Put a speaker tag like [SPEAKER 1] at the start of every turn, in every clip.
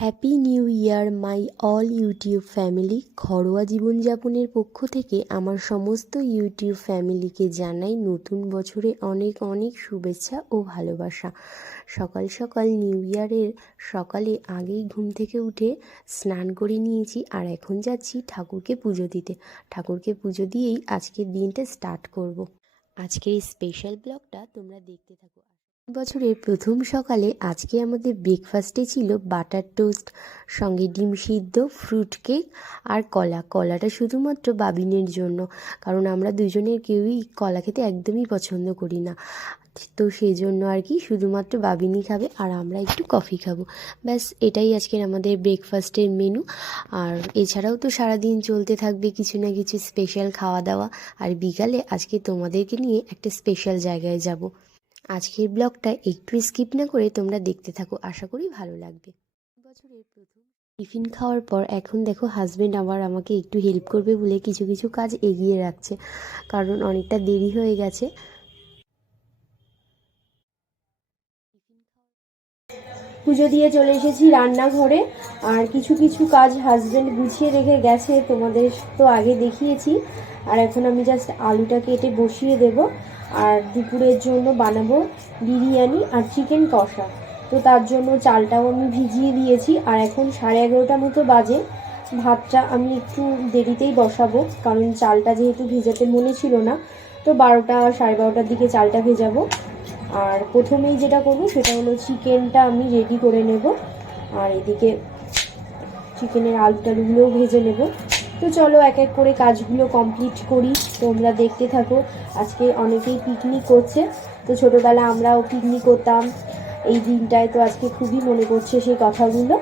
[SPEAKER 1] Happy new year my all YouTube family ঘরোয়া জীবনযাপনের পক্ষ থেকে আমার সমস্ত ইউটিউব ফ্যামিলিকে জানাই নতুন বছরে অনেক অনেক শুভেচ্ছা ও ভালোবাসা। সকাল সকাল নিউ ইয়ারের সকালে আগেই ঘুম থেকে উঠে স্নান করে নিয়েছি আর এখন যাচ্ছি ঠাকুরকে পুজো দিতে। ঠাকুরকে পুজো দিয়েই আজকের দিনটা স্টার্ট করব। আজকের এই স্পেশাল ব্লগটা তোমরা দেখতে থাকো। বছরের প্রথম সকালে আজকে আমাদের ব্রেকফাস্টে ছিল বাটার টোস্ট সঙ্গে ডিম সিদ্ধ ফ্রুট কেক আর কলা। কলাটা শুধুমাত্র বাবিনের জন্য, কারণ আমরা দুজনের কেউই কলা খেতে একদমই পছন্দ করি না। তো সেই জন্য আর কি শুধুমাত্র বাবিনই খাবে আর আমরা একটু কফি খাব। ব্যাস, এটাই আজকের আমাদের ব্রেকফাস্টের মেনু আর এছাড়াও তো সারাদিন চলতে থাকবে কিছু না কিছু স্পেশাল খাওয়া দাওয়া আর বিকালে আজকে তোমাদেরকে নিয়ে একটা স্পেশাল জায়গায় যাব। আজকের ব্লগটা একটু স্কিপ না করে তোমরা দেখতে থাকো, আশা করি ভালো লাগবে। টিফিন খাওয়ার পর এখন দেখো হাজবেন্ড আবার আমাকে একটু হেল্প করবে বলে কিছু কিছু কাজ এগিয়ে রাখছে, কারণ অনেকটা দেরি হয়ে গেছে। পুজো দিয়ে চলে এসেছি রান্নাঘরে, আর কিছু কিছু কাজ হাজবেন্ড গুছিয়ে রেখে গেছে, তোমাদের তো আগে দেখিয়েছি। আর এখন আমি জাস্ট আলুটা কেটে বসিয়ে দেব। আর দুপুরের জন্য বানাবো বিরিয়ানি আর চিকেন কষা। তো তার জন্য চালটাও আমি ভিজিয়ে দিয়েছি। আর এখন সাড়ে এগারোটা মতো বাজে। ভাতটা আমি একটু দেরিতেই বসাবো, কারণ চালটা যেহেতু ভেজাতে মনে ছিল না, তো বারোটা, সাড়ে বারোটার দিকে চালটা ভেজাবো। আর প্রথমেই যেটা করব সেটা হলো চিকেনটা আমি রেডি করে নেব। আর এদিকে চিকেনের আলু টালুগুলোও ভেজে নেব। তো চলো এক এক করে কাজগুলো কমপ্লিট করি। তোমরা দেখতে থাকো আজকে অনেকেই পিকনিক করছে। তো ছোটোবেলা আমরাও পিকনিক করতাম। এই দিনটায় তো আজকে খুবই মনে পড়ছে সেই কথাগুলো।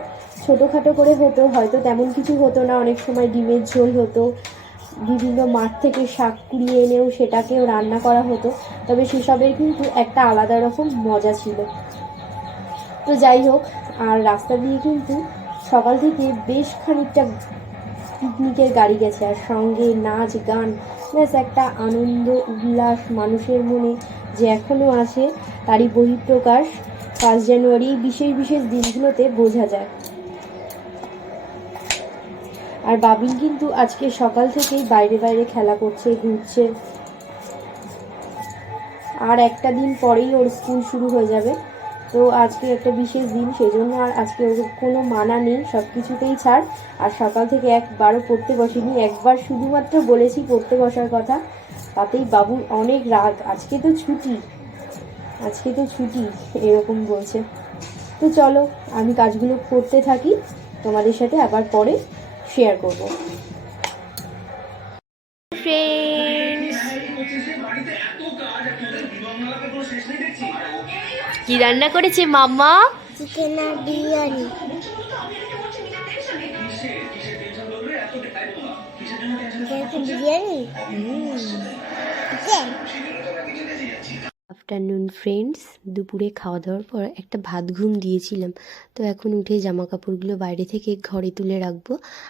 [SPEAKER 1] ছোটোখাটো করে হতো, হয়তো তেমন কিছু হতো না, অনেক সময় ডিমের ঝোল হতো। বিভিন্ন মাঠ থেকে শাক কুড়িয়ে এনেও সেটাকেও রান্না করা হতো। তবে সেসবের কিন্তু একটা আলাদা রকম মজা ছিল। তো যাই হোক, আর রাস্তা দিয়ে কিন্তু সকাল থেকে বেশ খানিকটা পিকনিকের গাড়ি গেছে আর সঙ্গে নাচ, গান, ব্যাস একটা আনন্দ, উল্লাস মানুষের মনে যে এখনও আছে, তারই বহিঃপ্রকাশ। ফার্স্ট জানুয়ারি, বিশেষ বিশেষ দিনগুলোতে বোঝা যায়। আর বাবিন কিন্তু আজকে সকাল থেকেই বাইরে বাইরে খেলা করছে, ঘুরছে। আর একটা দিন পরেই ওর স্কুল শুরু হয়ে যাবে। তো আজকে একটা বিশেষ দিন সেই জন্য আর আজকে ওর কোনো মানা নেই সব কিছুতেই ছাড়। আর সকাল থেকে একবারও পড়তে বসিনি, একবার শুধুমাত্র বলেছি পড়তে বসার কথা। তাতেই বাবুর অনেক রাগ। আজকে তো ছুটি। আজকে তো ছুটি, এরকম বলছে। তো চলো, আমি কাজগুলো করতে থাকি। তোমাদের সাথে আবার পরে শেয়ার করব। ফ্রেন্ডস কি রান্না করেছে মাম্মা?
[SPEAKER 2] চিকেন আর বিরিয়ানি। বিরিয়ানি?
[SPEAKER 1] আফটারনুন ফ্রেন্ডস দুপুরে খাওয়া দাওয়ার পর একটা ভাত ঘুম দিয়েছিলাম। তো এখন উঠে জামা কাপড়গুলো বাইরে থেকে ঘরে তুলে রাখব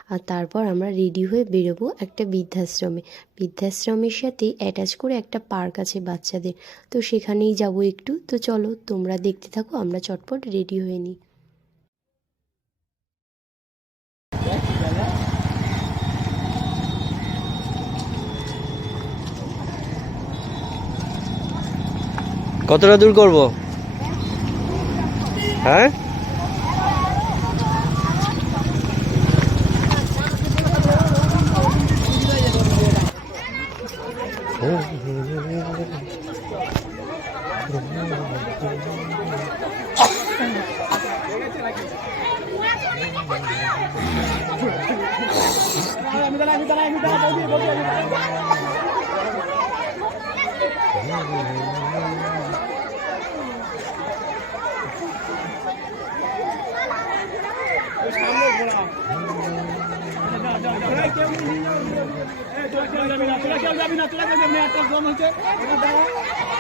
[SPEAKER 1] আর তারপর আমরা রেডি হয়ে বেরোবো একটা বৃদ্ধাশ্রমে। বৃদ্ধাশ্রমের সাথে অ্যাটাচ করে একটা পার্ক আছে বাচ্চাদের। তো সেখানেই যাব একটু। তো চলো তোমরা দেখতে থাকো, আমরা চটপট রেডি হয়ে নিই।
[SPEAKER 3] কতটা দূর করব? হ্যাঁ?
[SPEAKER 4] তোরা কেউ যাবি না তোরা কেউ যাবি না তোরা কেউ যাবি না একটা দম হচ্ছে এবার দাঁড়া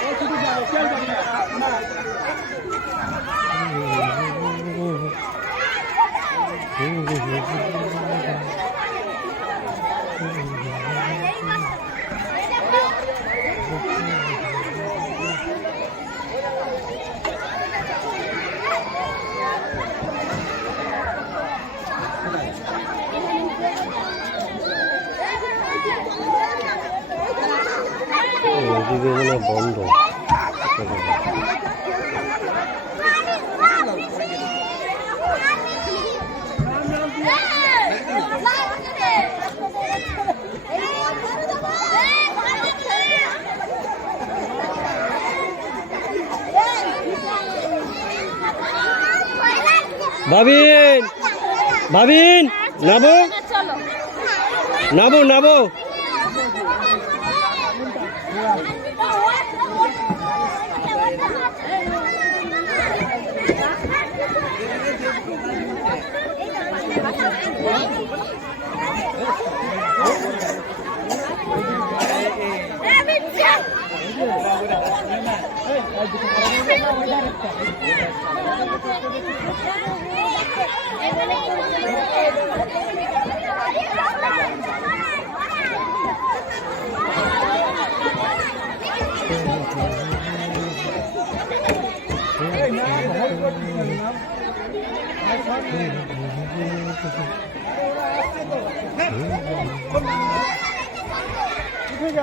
[SPEAKER 4] ও শুধু যাবে কেউ যাবি না না
[SPEAKER 3] ওদিকে মানে বন্ধ। ভাবিন! ভাবিন! নাবো নাবো নাবো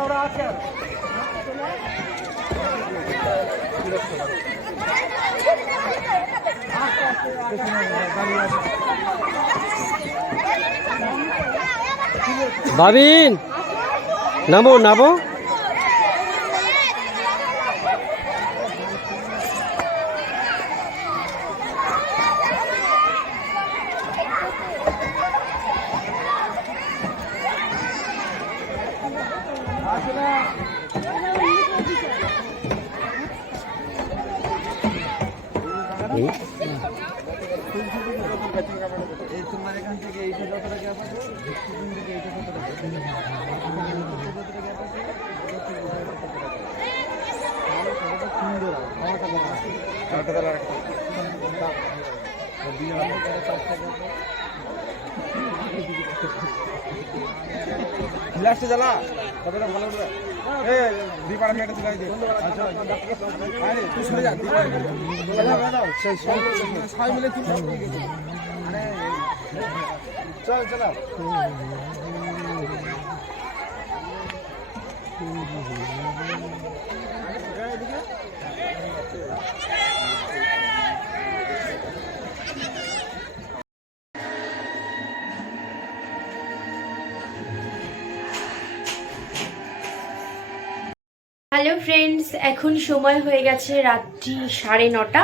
[SPEAKER 3] ওরা আছে ভাবিন নাবো নাবো
[SPEAKER 4] লাস্টে জ্বালা কতটা ভালো করে। এ দীপার মেয়েটা তুলাই দে। আচ্ছা আরে তুই সরে যা দীপার সেই মিলে চল চল
[SPEAKER 1] হ্যালো ফ্রেন্ডস এখন সময় হয়ে গেছে রাত্রি সাড়ে নটা।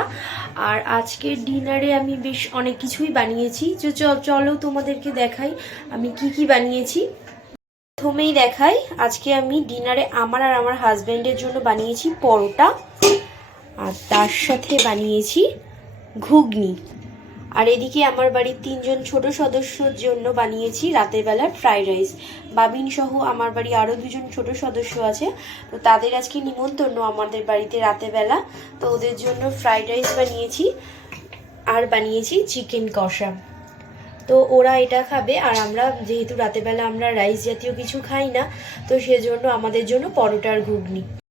[SPEAKER 1] আর আজকের ডিনারে আমি বেশ অনেক কিছুই বানিয়েছি। যে চলো তোমাদেরকে দেখাই আমি কি কি বানিয়েছি। প্রথমেই দেখাই, আজকে আমি ডিনারে আমার আর আমার হাজব্যান্ডের জন্য বানিয়েছি পরোটা। আর তার সাথে বানিয়েছি ঘুগনি। আর এদিকে আমার বাড়ির তিনজন ছোট সদস্যর জন্য বানিয়েছি রাতের বেলা ফ্রাইড রাইস। বাবিন সহ আমার বাড়ি আরও দুজন ছোট সদস্য আছে। তো তাদের আজকে নিমন্ত্রণ আমাদের বাড়িতে রাতের বেলা। তো ওদের জন্য ফ্রাইড রাইস বানিয়েছি আর বানিয়েছি চিকেন কষা। তো ওরা এটা খাবে আর আমরা যেহেতু রাতের বেলা আমরা রাইস জাতীয় কিছু খাই না, তো সেজন্য আমাদের জন্য পরোটার ঘুগনি।